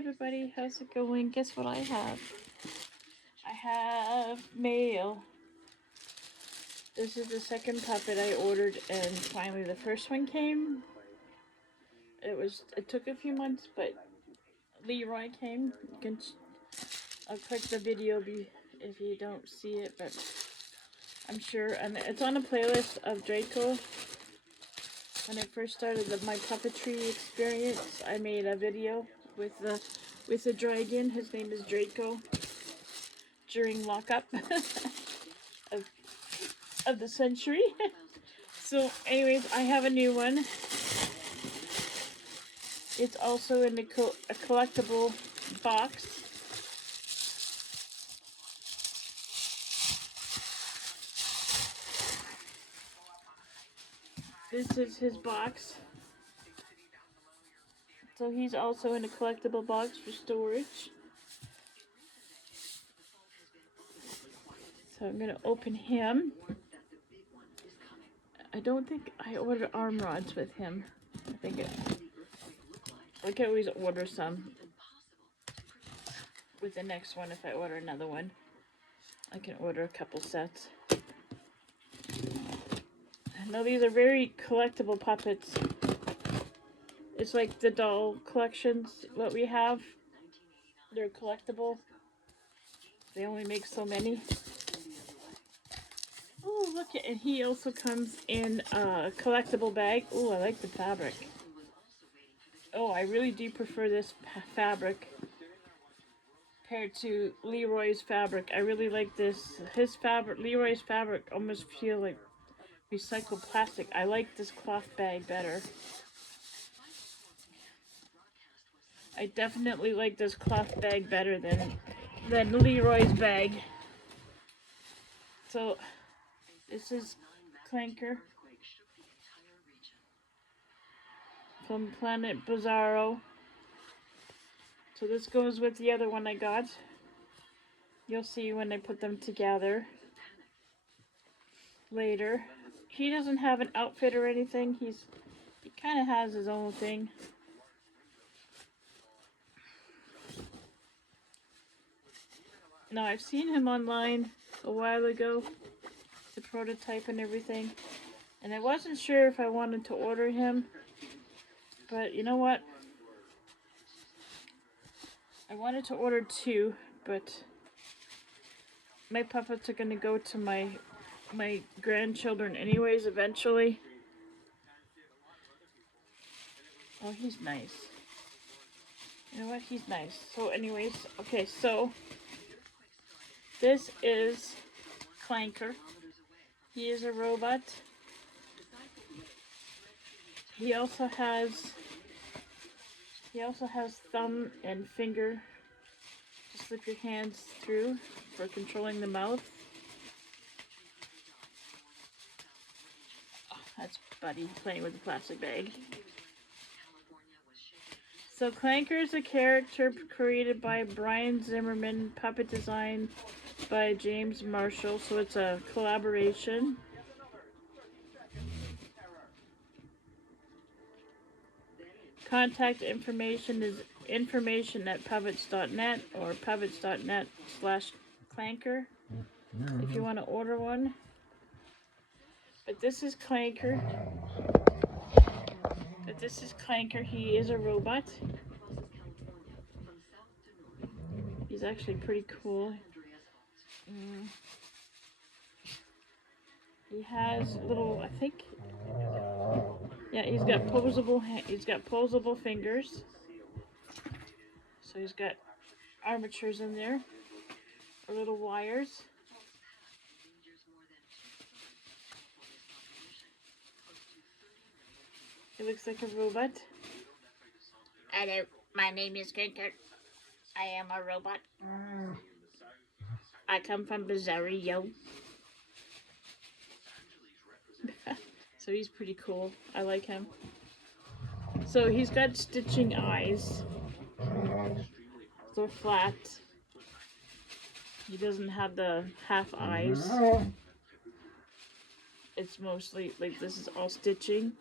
everybody, how's it going? Guess what I have? I have mail. This is the second puppet I ordered, and finally the first one came. It took a few months, but Leroy came. I'll click the video if you don't see it, but I'm sure, and it's on a playlist of Draco. When I first started my puppetry experience, I made a video with the dragon. His name is Draco. During lockup of the century. So anyways, I have a new one. It's also in a collectible box. This is his box. So he's also in a collectible box for storage. So I'm going to open him. I don't think I ordered arm rods with him. I can always order some with the next one if I order another one. I can order a couple sets. Now these are very collectible puppets. It's like the doll collections that we have. They're collectible. They only make so many. Oh, look at, and he also comes in a collectible bag. Oh, I like the fabric. Oh, I really do prefer this fabric compared to Leroy's fabric. I really like this. His fabric, Leroy's fabric, almost feel like recycled plastic. I like this cloth bag better. I definitely like this cloth bag better than Leroy's bag. So this is Clanker from Planet Bizarro. So this goes with the other one I got. You'll see when I put them together later. He doesn't have an outfit or anything. He kind of has his own thing. Now I've seen him online a while ago, the prototype and everything, and I wasn't sure if I wanted to order him, but you know what? I wanted to order two, but my puppets are going to go to my grandchildren anyways eventually. Oh, he's nice. You know what? He's nice. So anyways, okay, so this is Clanker. He is a robot. He also has thumb and finger to slip your hands through for controlling the mouth. Oh, that's Buddy playing with the plastic bag. So Clanker is a character created by Brian Zimmerman, puppet design by James Marshall, so it's a collaboration. Contact information is information at pubbets.net or pubbets.net/Clanker if you want to order one. But this is Clanker. He is a robot. He's actually pretty cool. He has little, I think, yeah, he's got posable fingers. So he's got armatures in there, or little wires. He looks like a robot. Hello, my name is Clanker. I am a robot. I come from Bizarro. So he's pretty cool. I like him. So he's got stitching eyes. They're flat. He doesn't have the half eyes. It's mostly like this is all stitching.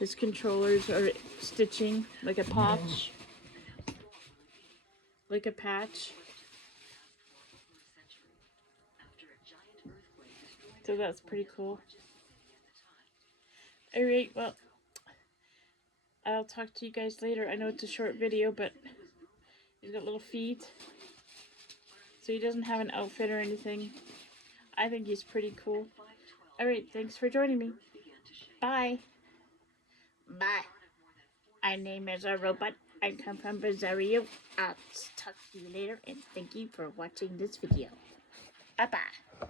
His controllers are stitching like a patch. Like a patch. So that's pretty cool. Alright, well, I'll talk to you guys later. I know it's a short video, but he's got little feet. So he doesn't have an outfit or anything. I think he's pretty cool. Alright, thanks for joining me. Bye. Bye. My name is a robot. I come from Rosario. I'll talk to you later, and thank you for watching this video. Bye-bye.